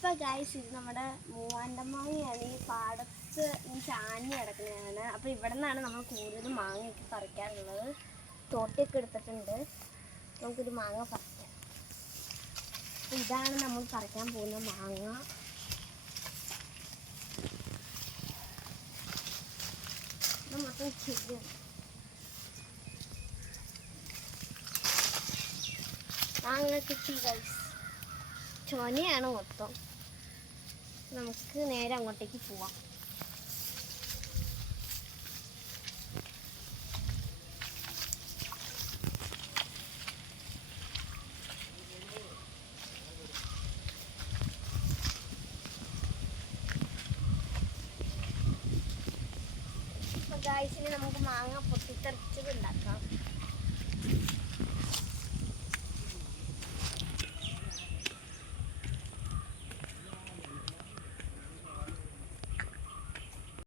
അപ്പോൾ ഗൈസ് ഇത് നമ്മുടെ മൂവാണ്ടമാങ്ങയാണ്. ഈ പാടത്ത് ഈ ചാഞ്ഞ് കിടക്കുന്നതാണ്. അപ്പോൾ ഇവിടെ നിന്നാണ് നമ്മൾ കൂടുതൽ മാങ്ങയൊക്കെ പറിക്കാറുള്ളത്. തോട്ടിയൊക്കെ എടുത്തിട്ടുണ്ട്. നമുക്കൊരു മാങ്ങ പറിക്കാം. ഇതാണ് നമ്മൾ പറിക്കാൻ പോകുന്ന മാങ്ങ. ഇത് മൊത്തം ശരിയാണ്. മാങ്ങ കിട്ടി ഗൈസ്. ചൊനയാണ് മൊത്തം. നമുക്ക് നേരെ അങ്ങോട്ടേക്ക് പോവാം. ഗായ്സിന് നമുക്ക് മാങ്ങ പൊട്ടിത്തെറിച്ചത് ഉണ്ടാക്കാം.